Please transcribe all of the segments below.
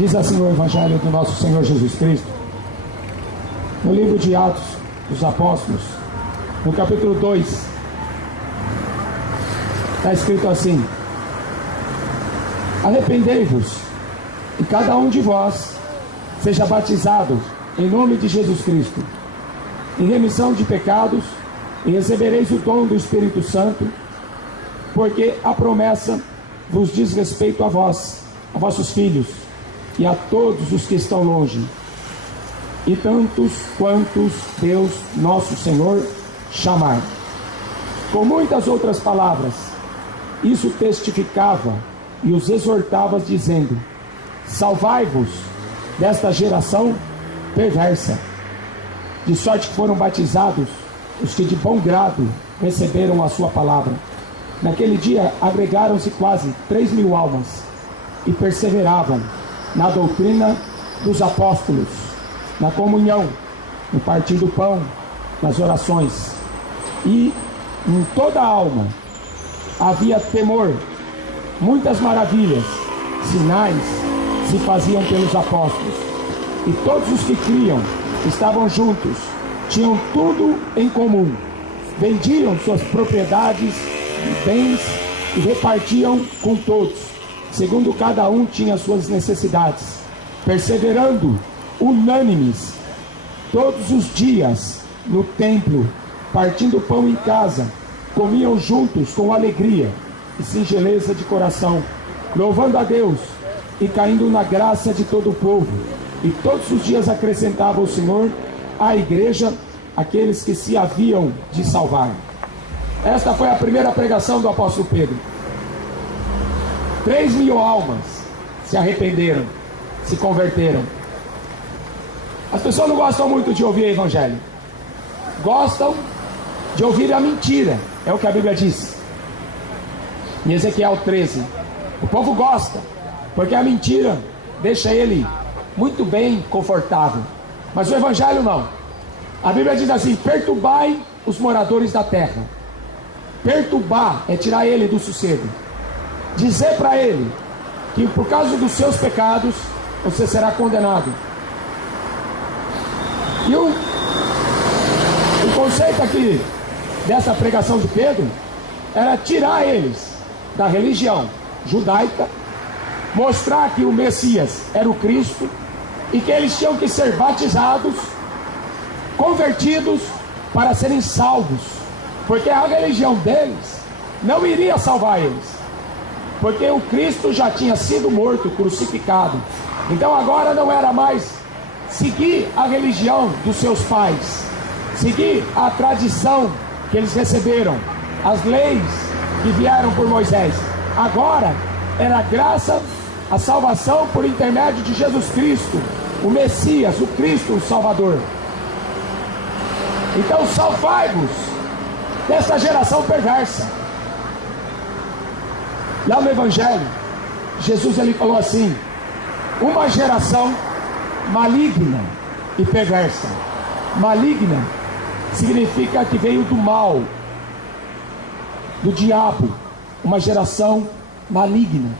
Diz assim o Evangelho do nosso Senhor Jesus Cristo, no livro de Atos dos Apóstolos, no capítulo 2, está escrito assim: arrependei-vos, e cada um de vós seja batizado em nome de Jesus Cristo, em remissão de pecados, e recebereis o dom do Espírito Santo, porque a promessa vos diz respeito a vós, a vossos filhos, e a todos os que estão longe, e tantos quantos Deus nosso Senhor chamar. Com muitas outras palavras, isso testificava e os exortava, dizendo: salvai-vos desta geração perversa. De sorte que foram batizados os que de bom grado receberam a sua palavra. Naquele dia agregaram-se quase 3.000 almas, e perseveravam na doutrina dos apóstolos, na comunhão, no partir do pão, nas orações. E em toda a alma havia temor. Muitas maravilhas, sinais se faziam pelos apóstolos. E todos os que criam estavam juntos, tinham tudo em comum, vendiam suas propriedades e bens e repartiam com todos, segundo cada um tinha suas necessidades, perseverando unânimes todos os dias no templo, partindo o pão em casa, comiam juntos com alegria e singeleza de coração, louvando a Deus e caindo na graça de todo o povo. E todos os dias acrescentava o Senhor à igreja aqueles que se haviam de salvar. Esta foi a primeira pregação do apóstolo Pedro. 3.000 almas se arrependeram, se converteram. As pessoas não gostam muito de ouvir o Evangelho, gostam de ouvir a mentira, é o que a Bíblia diz em Ezequiel 13. O povo gosta, porque a mentira deixa ele muito bem confortável, mas o Evangelho não. A Bíblia diz assim: perturbai os moradores da terra. Perturbar é tirar ele do sossego, dizer para ele que por causa dos seus pecados você será condenado. E o conceito aqui dessa pregação de Pedro era tirar eles da religião judaica, mostrar que o Messias era o Cristo e que eles tinham que ser batizados, convertidos para serem salvos, porque a religião deles não iria salvar eles, porque o Cristo já tinha sido morto, crucificado. Então agora não era mais seguir a religião dos seus pais, seguir a tradição que eles receberam, as leis que vieram por Moisés. Agora era a graça, a salvação por intermédio de Jesus Cristo, o Messias, o Cristo, o Salvador. Então salvai-vos dessa geração perversa. Lá no Evangelho, Jesus ele falou assim: uma geração maligna e perversa. Maligna significa que veio do mal, do diabo. Uma geração maligna,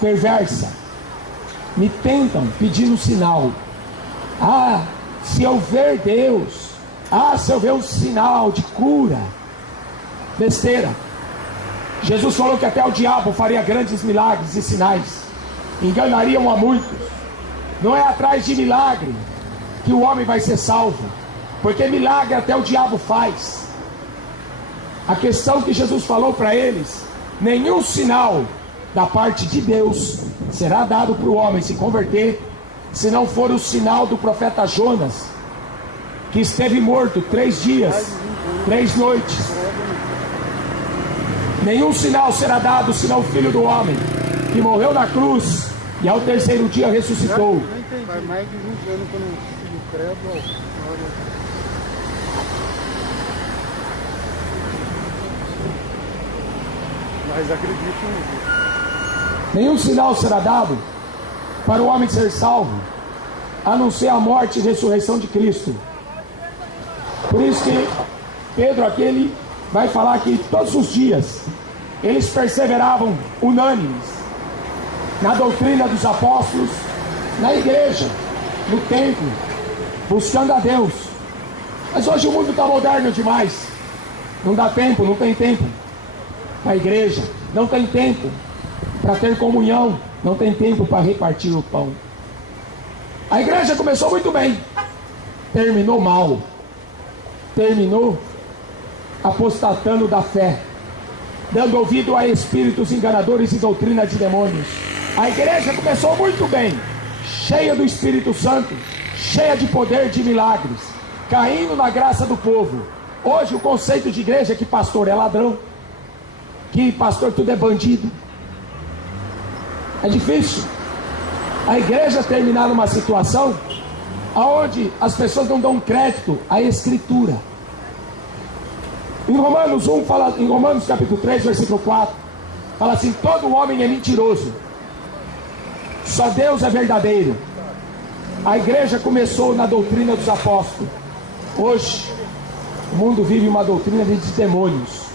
perversa. Me tentam pedindo sinal. Ah, se eu ver Deus, se eu ver um sinal de cura. Besteira. Jesus falou que até o diabo faria grandes milagres e sinais, enganariam a muitos. Não é atrás de milagre que o homem vai ser salvo, porque milagre até o diabo faz. A questão que Jesus falou para eles: nenhum sinal da parte de Deus será dado para o homem se converter, se não for o sinal do profeta Jonas, que esteve morto 3 dias, 3 noites. Nenhum sinal será dado senão o Filho do Homem, que morreu na cruz e ao 3º dia ressuscitou. Faz mais de 20 anos que eu não sigo credo. Mas acredito nisso. Nenhum sinal será dado para o homem ser salvo, a não ser a morte e ressurreição de Cristo. Por isso que Pedro aqui ele vai falar que todos os dias eles perseveravam unânimes na doutrina dos apóstolos, na igreja, no templo, buscando a Deus. Mas hoje o mundo está moderno demais. Não dá tempo, não tem tempo para a igreja, não tem tempo para ter comunhão, não tem tempo para repartir o pão. A igreja começou muito bem, terminou mal, terminou apostatando da fé, dando ouvido a espíritos enganadores e doutrina de demônios. A igreja começou muito bem, cheia do Espírito Santo, cheia de poder, de milagres, caindo na graça do povo. Hoje o conceito de igreja é que pastor é ladrão, que pastor tudo é bandido. É difícil a igreja terminar numa situação onde as pessoas não dão crédito à Escritura. Em Romanos 1 fala, em Romanos capítulo 3, versículo 4, fala assim: todo homem é mentiroso, só Deus é verdadeiro. A igreja começou na doutrina dos apóstolos. Hoje o mundo vive uma doutrina de demônios.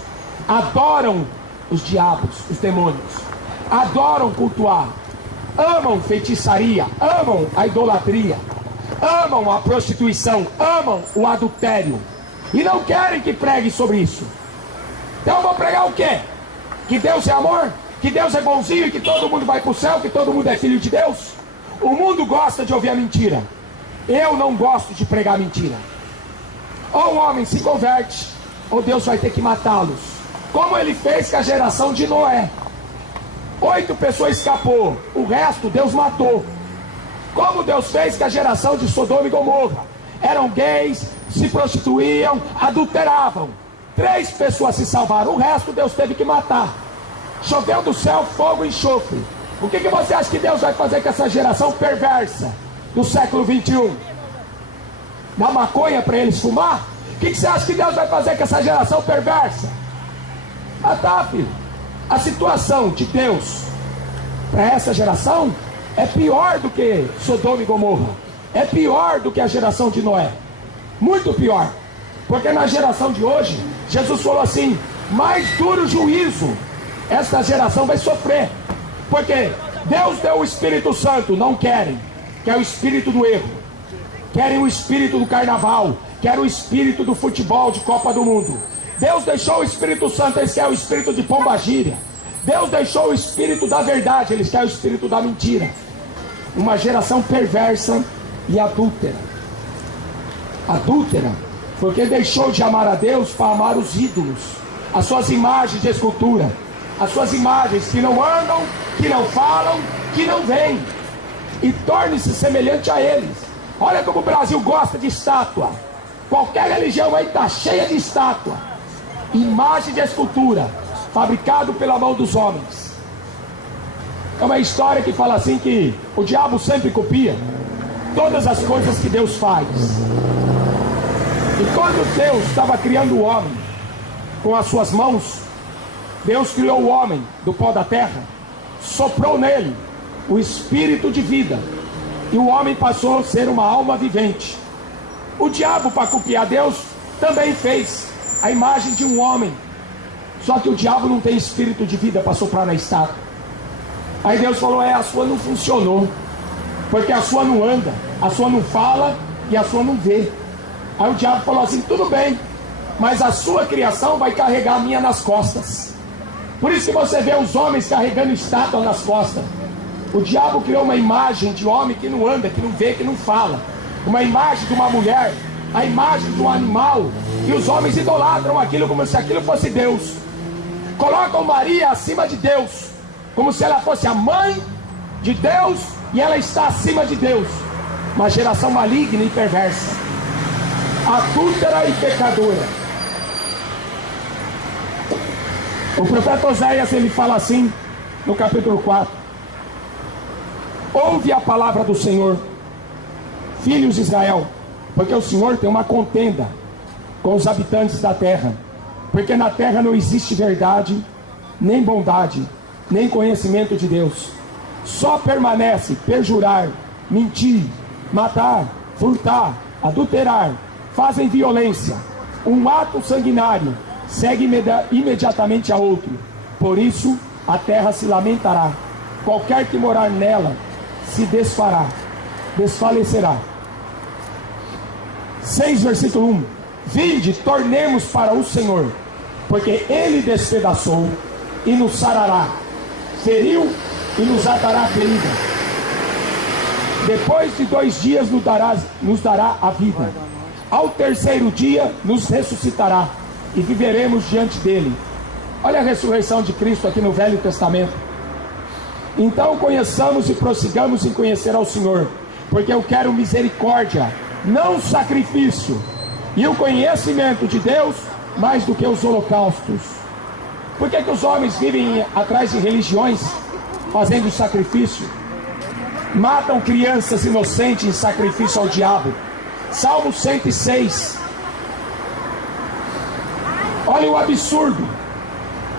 Adoram os diabos, os demônios. Adoram cultuar. Amam feitiçaria, amam a idolatria, amam a prostituição, amam o adultério. E não querem que pregue sobre isso. Então eu vou pregar o quê? Que Deus é amor? Que Deus é bonzinho e que todo mundo vai para o céu? Que todo mundo é filho de Deus? O mundo gosta de ouvir a mentira. Eu não gosto de pregar mentira. Ou o homem se converte, ou Deus vai ter que matá-los, como ele fez com a geração de Noé. 8 pessoas escapou, o resto Deus matou. Como Deus fez com a geração de Sodoma e Gomorra. Eram gays, se prostituíam, adulteravam. 3 pessoas se salvaram, o resto Deus teve que matar. Choveu do céu fogo e enxofre. O que você acha que Deus vai fazer com essa geração perversa do século 21? Dar maconha para eles fumar? O que você acha que Deus vai fazer com essa geração perversa? Ah tá, filho. A situação de Deus para essa geração é pior do que Sodoma e Gomorra. É pior do que a geração de Noé. Muito pior. Porque na geração de hoje, Jesus falou assim: mais duro juízo esta geração vai sofrer. Porque Deus deu o Espírito Santo, não querem, que é o espírito do erro. Querem o espírito do carnaval, querem o espírito do futebol, de Copa do Mundo. Deus deixou o Espírito Santo, eles querem o espírito de pombagíria. Deus deixou o espírito da verdade, eles querem o espírito da mentira. Uma geração perversa e adúltera. Adúltera, porque deixou de amar a Deus para amar os ídolos, as suas imagens de escultura, as suas imagens que não andam, que não falam, que não veem, e torne-se semelhante a eles. Olha como o Brasil gosta de estátua. Qualquer religião aí está cheia de estátua, imagem de escultura, fabricado pela mão dos homens. É uma história que fala assim que o diabo sempre copia todas as coisas que Deus faz. E quando Deus estava criando o homem com as suas mãos, Deus criou o homem do pó da terra, soprou nele o espírito de vida, e o homem passou a ser uma alma vivente. O diabo, para copiar Deus, também fez a imagem de um homem. Só que o diabo não tem espírito de vida para soprar na estátua. Aí Deus falou: a sua não funcionou, porque a sua não anda, a sua não fala e a sua não vê. Aí o diabo falou assim: tudo bem, mas a sua criação vai carregar a minha nas costas. Por isso que você vê os homens carregando estátua nas costas. O diabo criou uma imagem de homem que não anda, que não vê, que não fala. Uma imagem de uma mulher, a imagem de um animal. E os homens idolatram aquilo como se aquilo fosse Deus. Colocam Maria acima de Deus, como se ela fosse a mãe de Deus e ela está acima de Deus. Uma geração maligna e perversa, adúltera e pecadora. O profeta Oséias, ele fala assim no capítulo 4: ouve a palavra do Senhor, filhos de Israel, porque o Senhor tem uma contenda com os habitantes da terra, porque na terra não existe verdade, nem bondade, nem conhecimento de Deus. Só permanece perjurar, mentir, matar, furtar, adulterar, fazem violência. Um ato sanguinário segue imediatamente a outro. Por isso a terra se lamentará, qualquer que morar nela se desfará. desfalecerá. 6, versículo 1. Vinde, tornemos para o Senhor, porque Ele despedaçou e nos sarará, feriu e nos atará a ferida. Depois de 2 dias nos dará a vida. Ao 3º dia nos ressuscitará e viveremos diante dele. Olha a ressurreição de Cristo aqui no Velho Testamento. Então conheçamos e prossigamos em conhecer ao Senhor, porque eu quero misericórdia, não sacrifício, e o conhecimento de Deus mais do que os holocaustos. Por que os homens vivem atrás de religiões, fazendo sacrifício? Matam crianças inocentes em sacrifício ao diabo. Salmo 106. Olha o absurdo.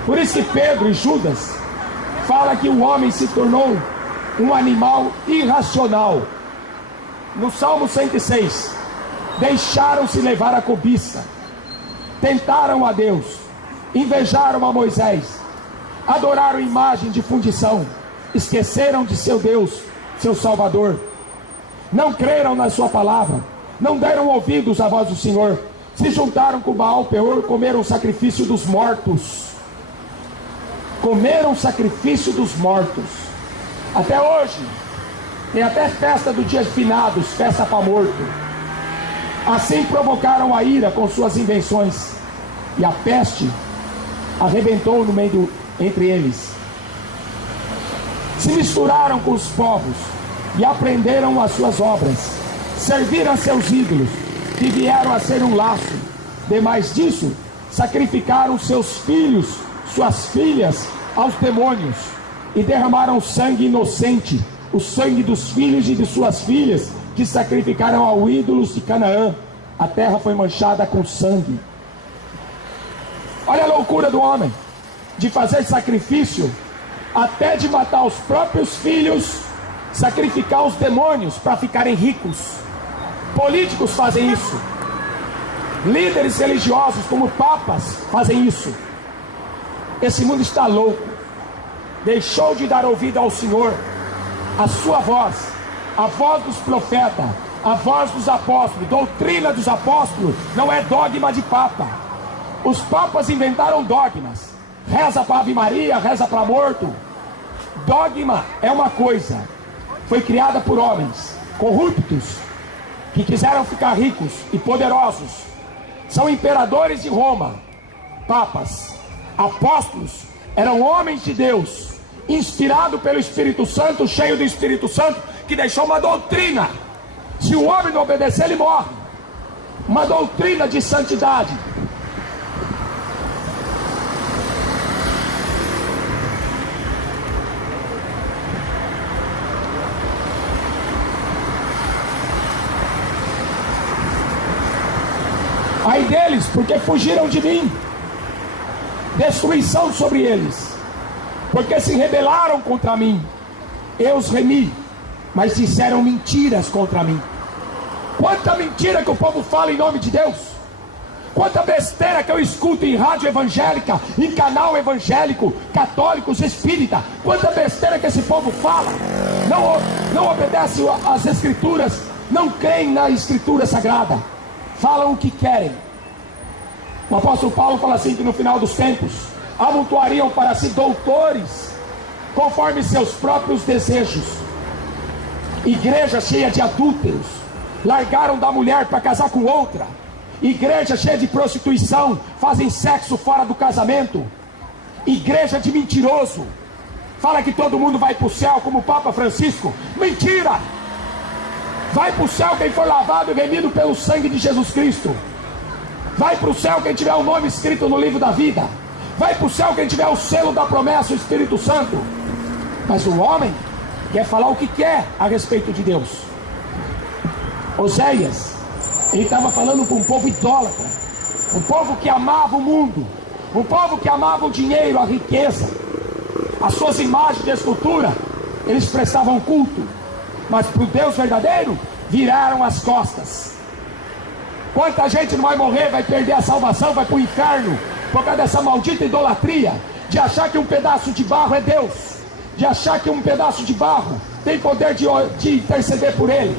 Por isso que Pedro e Judas fala que o homem se tornou um animal irracional. No Salmo 106, deixaram-se levar a cobiça, tentaram a Deus, invejaram a Moisés, adoraram imagem de fundição, esqueceram de seu Deus, seu Salvador, não creram na sua palavra, não deram ouvidos à voz do Senhor, se juntaram com Baal Peor, comeram o sacrifício dos mortos. Comeram o sacrifício dos mortos. Até hoje tem até festa do dia de finados, festa para morto. Assim provocaram a ira com suas invenções, e a peste arrebentou no meio entre eles. Se misturaram com os povos e aprenderam as suas obras, serviram a seus ídolos, que vieram a ser um laço. Demais disso, sacrificaram seus filhos, suas filhas aos demônios, e derramaram sangue inocente, o sangue dos filhos e de suas filhas, que sacrificaram ao ídolos de Canaã. A terra foi manchada com sangue. Olha a loucura do homem, de fazer sacrifício, até de matar os próprios filhos, sacrificar os demônios para ficarem ricos. Políticos fazem isso, líderes religiosos como papas fazem isso. Esse mundo está louco, deixou de dar ouvido ao Senhor, a sua voz, a voz dos profetas, a voz dos apóstolos. Doutrina dos apóstolos não é dogma de papa. Os papas inventaram dogmas, reza para Ave Maria, reza para morto. Dogma é uma coisa, foi criada por homens corruptos, que quiseram ficar ricos e poderosos. São imperadores de Roma, papas. Apóstolos eram homens de Deus, inspirado pelo Espírito Santo, cheio do Espírito Santo, que deixou uma doutrina. Se o homem não obedecer, ele morre. Uma doutrina de santidade. Ai deles, porque fugiram de mim. Destruição sobre eles, porque se rebelaram contra mim. Eu os remi, mas disseram mentiras contra mim. Quanta mentira que o povo fala em nome de Deus. Quanta besteira que eu escuto em rádio evangélica, em canal evangélico, católicos, espírita. Quanta besteira que esse povo fala. Não obedece às escrituras, não creem na escritura sagrada, falam o que querem. O apóstolo Paulo fala assim, que no final dos tempos amontoariam para si doutores, conforme seus próprios desejos. Igreja cheia de adúlteros, largaram da mulher para casar com outra. Igreja cheia de prostituição, fazem sexo fora do casamento. Igreja de mentiroso, fala que todo mundo vai para o céu, como o Papa Francisco. Mentira! Vai para o céu quem for lavado e remido pelo sangue de Jesus Cristo. Vai para o céu quem tiver o nome escrito no livro da vida. Vai para o céu quem tiver o selo da promessa, o Espírito Santo. Mas o homem quer falar o que quer a respeito de Deus. Oséias, ele estava falando com um povo idólatra, um povo que amava o mundo, um povo que amava o dinheiro, a riqueza, as suas imagens de escultura. Eles prestavam culto, mas para o Deus verdadeiro viraram as costas. Quanta gente não vai morrer, vai perder a salvação, vai para o inferno, por causa dessa maldita idolatria, de achar que um pedaço de barro é Deus, de achar que um pedaço de barro tem poder de interceder por ele?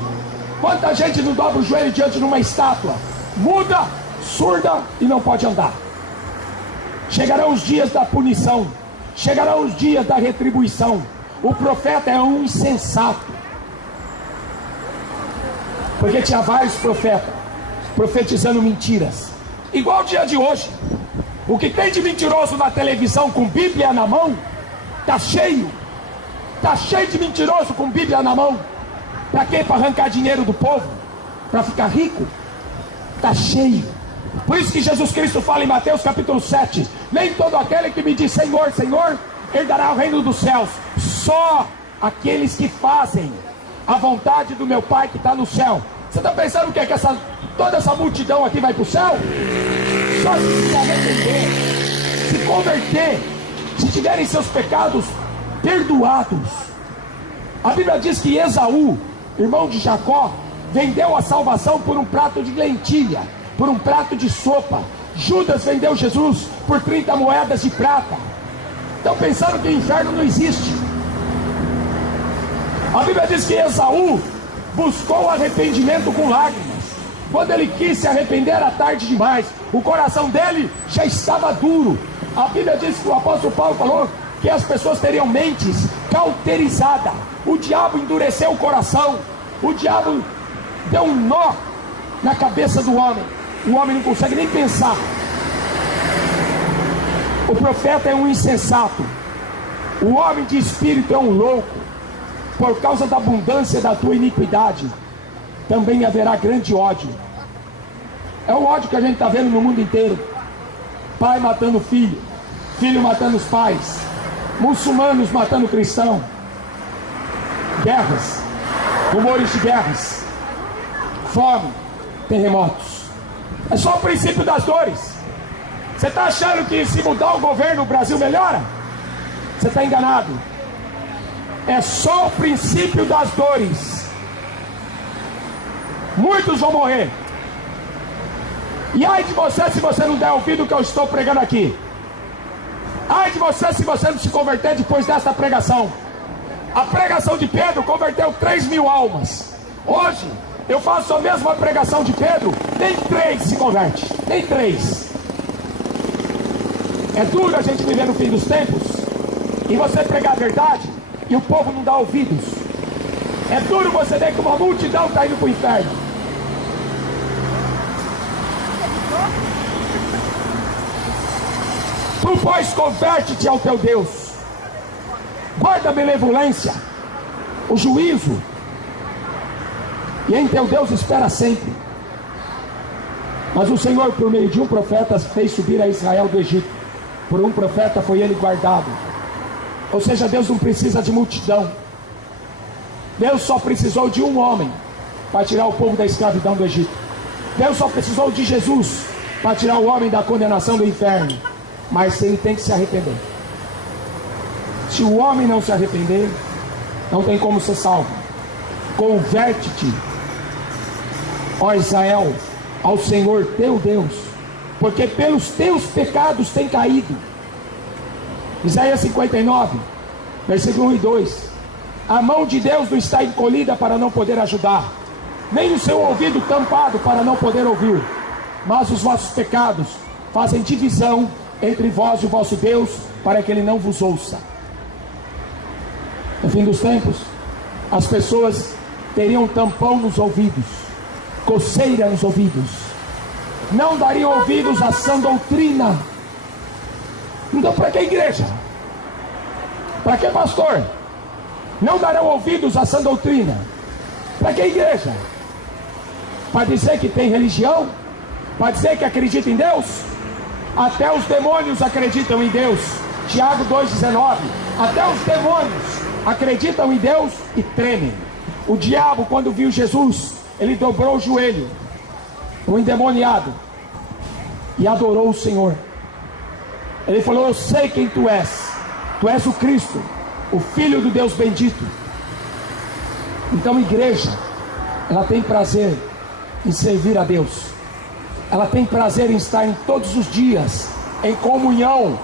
Quanta gente não dobra o joelho diante de uma estátua, muda, surda e não pode andar? Chegarão os dias da punição, chegarão os dias da retribuição. O profeta é um insensato, porque tinha vários profetas profetizando mentiras, igual o dia de hoje. O que tem de mentiroso na televisão com Bíblia na mão, está cheio de mentiroso com Bíblia na mão. Para quê? Para arrancar dinheiro do povo, para ficar rico. Está cheio. Por isso que Jesus Cristo fala em Mateus capítulo 7, nem todo aquele que me diz Senhor, Senhor, herdará o reino dos céus, só aqueles que fazem a vontade do meu Pai que está no céu. Você está pensando o que é que toda essa multidão aqui vai para o céu? Só se se arrepender, se converter, se tiverem seus pecados perdoados. A Bíblia diz que Esaú, irmão de Jacó, vendeu a salvação por um prato de lentilha, por um prato de sopa. Judas vendeu Jesus por 30 moedas de prata. Estão pensando que o inferno não existe? A Bíblia diz que Esaú buscou arrependimento com lágrimas. Quando ele quis se arrepender era tarde demais, o coração dele já estava duro. A Bíblia diz que o apóstolo Paulo falou que as pessoas teriam mentes cauterizadas. O diabo endureceu o coração, o diabo deu um nó na cabeça do homem. O homem não consegue nem pensar. O profeta é um insensato, o homem de espírito é um louco. Por causa da abundância da tua iniquidade também haverá grande ódio. É o ódio que a gente está vendo no mundo inteiro. Pai matando filho, filho matando os pais, muçulmanos matando cristão, guerras, rumores de guerras, fome, terremotos. É só o princípio das dores. Você está achando que se mudar o governo o Brasil melhora? Você está enganado. É só o princípio das dores. Muitos vão morrer. E ai de você se você não der ouvido o que eu estou pregando aqui. Ai de você se você não se converter depois desta pregação. A pregação de Pedro converteu 3.000 almas. Hoje eu faço a mesma pregação de Pedro, nem 3 se converte, nem 3. É duro a gente viver no fim dos tempos e você pregar a verdade e o povo não dá ouvidos. É duro você ver que uma multidão está indo para o inferno. Tu, pois, converte-te ao teu Deus, guarda a benevolência, o juízo, e em teu Deus espera sempre. Mas o Senhor, por meio de um profeta, fez subir a Israel do Egito. Por um profeta foi ele guardado. Ou seja, Deus não precisa de multidão. Deus só precisou de um homem para tirar o povo da escravidão do Egito. Deus só precisou de Jesus para tirar o homem da condenação do inferno. Mas ele tem que se arrepender. Se o homem não se arrepender, não tem como ser salvo. Converte-te, ó Israel, ao Senhor teu Deus, porque pelos teus pecados tem caído. Isaías 59, versículo 1 e 2. A mão de Deus não está encolhida para não poder ajudar, nem o seu ouvido tampado para não poder ouvir, mas os vossos pecados fazem divisão entre vós e o vosso Deus, para que ele não vos ouça. No fim dos tempos, as pessoas teriam tampão nos ouvidos, coceira nos ouvidos, não dariam ouvidos à sã doutrina. Então para que igreja? Para que pastor? Não darão ouvidos à sã doutrina. Para que igreja? Para dizer que tem religião? Para dizer que acredita em Deus? Até os demônios acreditam em Deus. Tiago 2,19. Até os demônios acreditam em Deus e tremem. O diabo, quando viu Jesus, ele dobrou o joelho, o endemoniado, e adorou o Senhor. Ele falou: eu sei quem tu és o Cristo, o Filho do Deus bendito. Então, igreja, ela tem prazer em servir a Deus. Ela tem prazer em estar em todos os dias em comunhão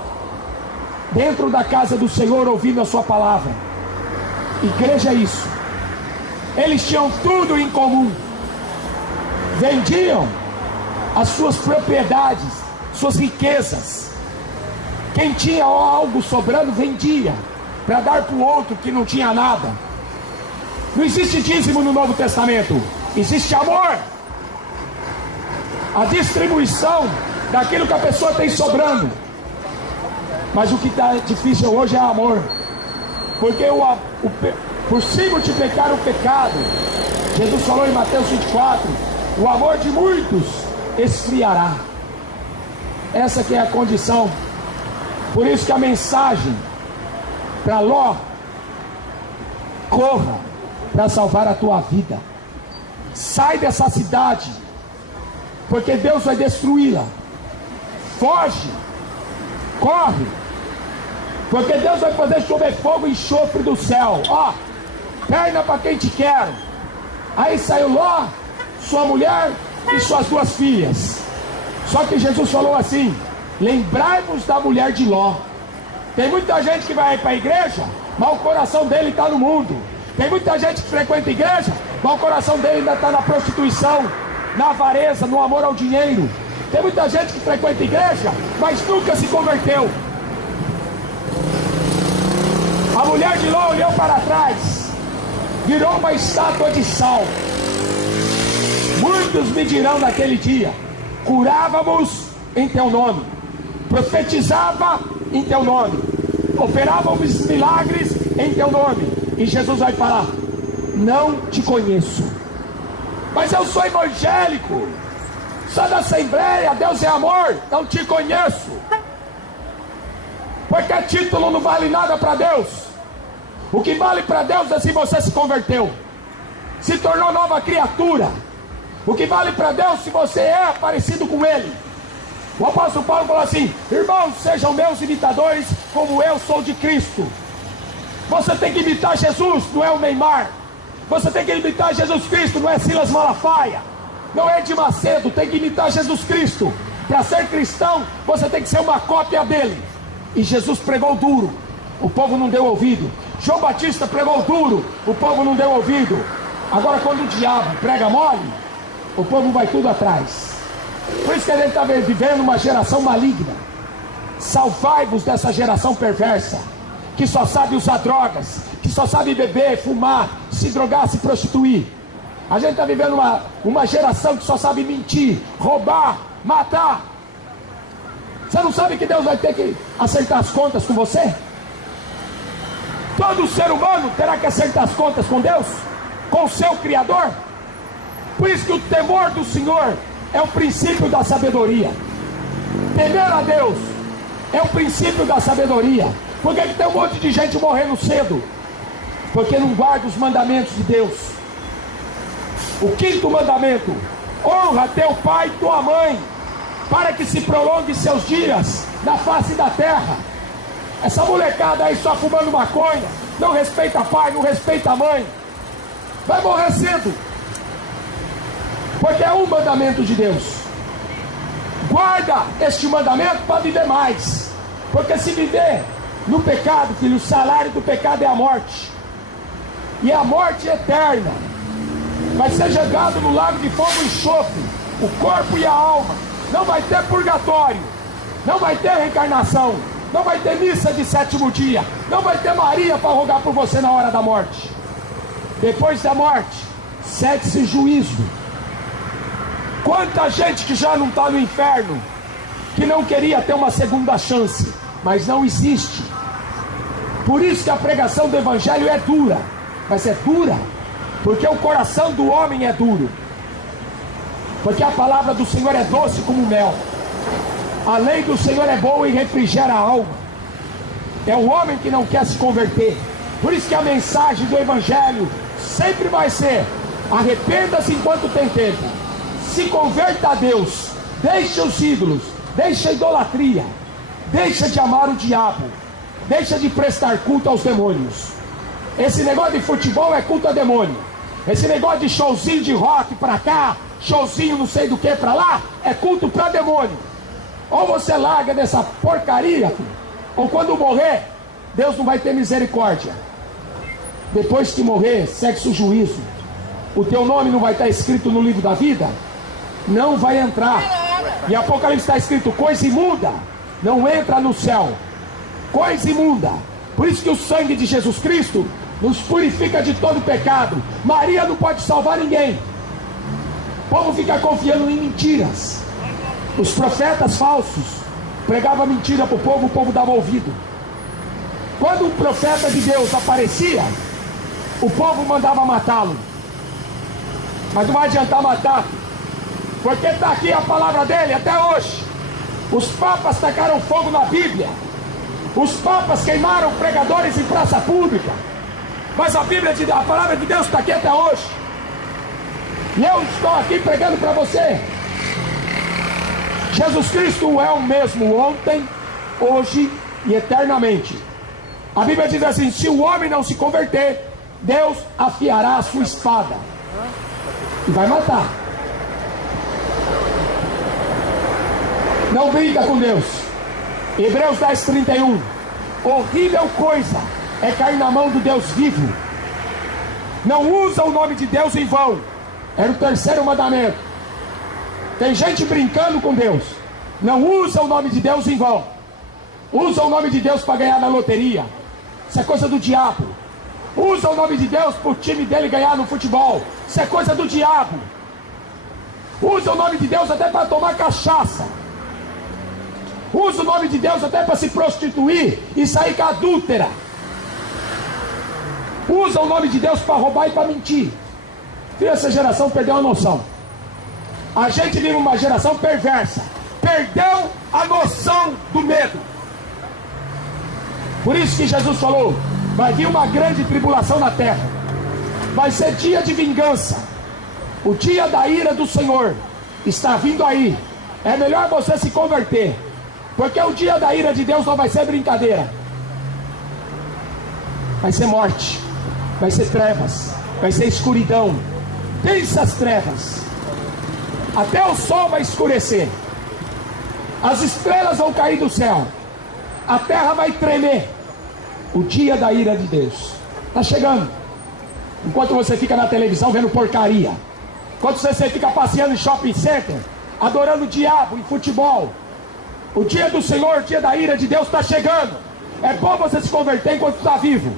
dentro da casa do Senhor, ouvindo a sua palavra. Igreja é isso. Eles tinham tudo em comum. Vendiam as suas propriedades, suas riquezas. Quem tinha algo sobrando, vendia para dar para o outro que não tinha nada. Não existe dízimo no Novo Testamento. Existe amor. A distribuição daquilo que a pessoa tem sobrando. Mas o que está difícil hoje é amor. Porque por se multiplicar o pecado, Jesus falou em Mateus 24, o amor de muitos esfriará. Essa que é a condição. Por isso que a mensagem para Ló: corra para salvar a tua vida. Sai dessa cidade, porque Deus vai destruí-la. Foge, corre, porque Deus vai fazer chover fogo e enxofre do céu. Ó, perna para quem te quer. Aí saiu Ló, sua mulher e suas 2 filhas. Só que Jesus falou assim: lembrai-vos da mulher de Ló. Tem muita gente que vai para a igreja, mas o coração dele está no mundo. Tem muita gente que frequenta a igreja, mas o coração dele ainda está na prostituição, na avareza, no amor ao dinheiro. Tem muita gente que frequenta a igreja, mas nunca se converteu. A mulher de Ló olhou para trás, virou uma estátua de sal. Muitos me dirão naquele dia: curávamos em teu nome, profetizava em teu nome, operávamos milagres em teu nome. E Jesus vai falar: não te conheço. Mas eu sou evangélico, sou da Assembleia, Deus é amor, não te conheço. Porque título não vale nada para Deus. O que vale para Deus é se você se converteu, se tornou nova criatura. O que vale para Deus se você é parecido com Ele. O apóstolo Paulo falou assim: irmãos, sejam meus imitadores como eu sou de Cristo. Você tem que imitar Jesus, não é o Neymar. Você tem que imitar Jesus Cristo, não é Silas Malafaia, não é Edir Macedo. Tem que imitar Jesus Cristo. Para ser cristão, você tem que ser uma cópia dele. E Jesus pregou duro, o povo não deu ouvido. João Batista pregou duro, o povo não deu ouvido. Agora quando o diabo prega mole, o povo vai tudo atrás. Por isso que a gente está vivendo uma geração maligna. Salvai-vos dessa geração perversa, que só sabe usar drogas, que só sabe beber, fumar, se drogar, se prostituir. A gente está vivendo uma geração que só sabe mentir, roubar, matar. Você não sabe que Deus vai ter que acertar as contas com você? Todo ser humano terá que acertar as contas com Deus, com o seu Criador. Por isso que o temor do Senhor é o princípio da sabedoria. Temer a Deus é o princípio da sabedoria. Por que tem um monte de gente morrendo cedo? Porque não guarda os mandamentos de Deus. O 5º mandamento: honra teu pai e tua mãe, para que se prolongue seus dias na face da terra. Essa molecada aí só fumando maconha, não respeita pai, não respeita mãe, vai morrer cedo. Porque é um mandamento de Deus. Guarda este mandamento para viver mais. Porque se viver no pecado, filho, o salário do pecado é a morte. E a morte eterna. Vai ser jogado no lago de fogo e enxofre, o corpo e a alma. Não vai ter purgatório, não vai ter reencarnação, não vai ter missa de 7º dia, não vai ter Maria para rogar por você na hora da morte. Depois da morte, segue-se juízo. Quanta gente que já não está no inferno, que não queria ter uma segunda chance, mas não existe. Por isso que a pregação do Evangelho é dura. Mas é dura porque o coração do homem é duro. Porque a palavra do Senhor é doce como mel. A lei do Senhor é boa e refrigera a alma. É o homem que não quer se converter. Por isso que a mensagem do Evangelho sempre vai ser: arrependa-se enquanto tem tempo, se converta a Deus, deixa os ídolos, deixa a idolatria, deixa de amar o diabo, deixa de prestar culto aos demônios. Esse negócio de futebol é culto a demônio. Esse negócio de showzinho de rock pra cá, showzinho não sei do que pra lá, é culto pra demônio. Ou você larga dessa porcaria, ou quando morrer, Deus não vai ter misericórdia. depois que morrer, segue-se o juízo. O teu nome não vai estar escrito no livro da vida? Não vai entrar. Em Apocalipse está escrito: coisa imunda não entra no céu. Coisa imunda. Por isso que o sangue de Jesus Cristo nos purifica de todo pecado. Maria não pode salvar ninguém. O povo fica confiando em mentiras. Os profetas falsos pregavam mentira para o povo dava ouvido. Quando um profeta de Deus aparecia, o povo mandava matá-lo. Mas não vai adiantar matar, porque está aqui a palavra dele até hoje. Os papas tacaram fogo na Bíblia. Os papas queimaram pregadores em praça pública. Mas a palavra de Deus está aqui até hoje. E eu estou aqui pregando para você. Jesus Cristo é o mesmo ontem, hoje e eternamente. A Bíblia diz assim: se o homem não se converter, Deus afiará a sua espada e vai matar. Não brinca com Deus. Hebreus 10:31. Horrível coisa é cair na mão do Deus vivo. Não usa o nome de Deus em vão. Era o terceiro mandamento. Tem gente brincando com Deus. Não usa o nome de Deus em vão. Usa o nome de Deus para ganhar na loteria. Isso é coisa do diabo. Usa o nome de Deus para o time dele ganhar no futebol. Isso é coisa do diabo. Usa o nome de Deus até para tomar cachaça. Usa o nome de Deus até para se prostituir e sair com a adúltera. Usa o nome de Deus para roubar e para mentir. Filho, essa geração perdeu a noção. A gente vive uma geração perversa. Perdeu a noção do medo. Por isso que Jesus falou: vai vir uma grande tribulação na terra. Vai ser dia de vingança. O dia da ira do Senhor está vindo aí. É melhor você se converter, porque o dia da ira de Deus não vai ser brincadeira. Vai ser morte, vai ser trevas, vai ser escuridão. Densas trevas. Até o sol vai escurecer. As estrelas vão cair do céu. A terra vai tremer. O dia da ira de Deus está chegando. Enquanto você fica na televisão vendo porcaria, enquanto você fica passeando em shopping center, adorando o diabo em futebol, o dia do Senhor, o dia da ira de Deus está chegando. É bom você se converter enquanto está vivo,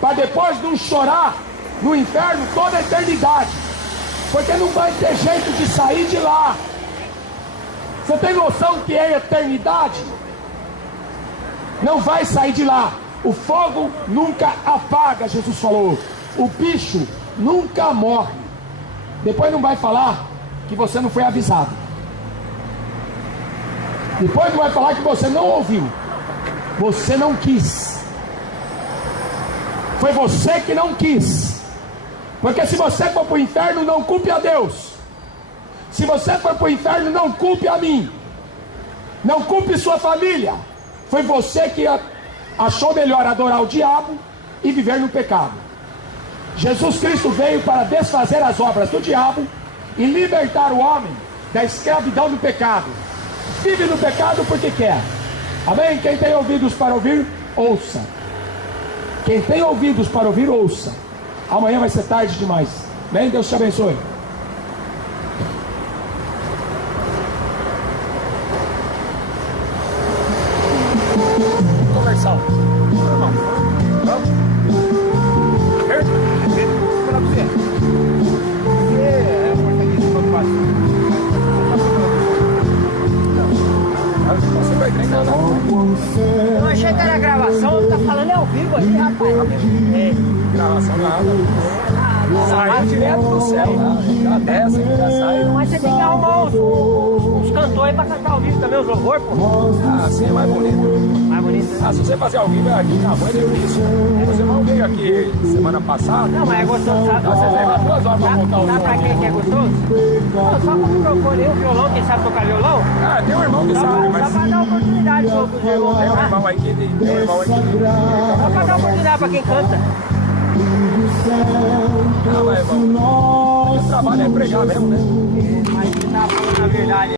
para depois não chorar no inferno toda a eternidade, porque não vai ter jeito de sair de lá. Você tem noção que é eternidade? Não vai sair de lá. O fogo nunca apaga, Jesus falou. O bicho nunca morre. Depois não vai falar que você não foi avisado. Depois não vai falar que você não ouviu. Você não quis. Foi você que não quis. Porque se você for para o inferno, não culpe a Deus. Se você for para o inferno, não culpe a mim. Não culpe sua família. Foi você que achou melhor adorar o diabo e viver no pecado. Jesus Cristo veio para desfazer as obras do diabo e libertar o homem da escravidão do pecado. Vive no pecado porque quer. Amém? Quem tem ouvidos para ouvir, ouça. Quem tem ouvidos para ouvir, ouça. Amanhã vai ser tarde demais. Amém? Deus te abençoe. Conversão. Eu achei que era gravação, tá falando ao vivo aí, rapaz. É. Gravação nada. Sai direto do céu, já desce, já sai. Mas você tem que arrumar uns cantores pra cantar ao vivo também, os louvor, pô. Ah, assim é mais bonito. Mais bonito, né? Ah, se você fazer ao vivo é aqui na Band, é isso. Você não veio aqui semana passada. Não, mas é gostoso, sabe? Você leva 2 horas pra montar o Sabe pra quem é gostoso? Não, só como procure o violão, quem sabe tocar violão? Ah, tem um irmão que sabe, mas... Só pra dar oportunidade pros irmãos Tem um cantar. irmão aí que... Tem um irmão aí que... Só pra dar oportunidade pra quem canta. Não, mas, irmão, o trabalho é pregar mesmo, né? Mas você tá falando a verdade.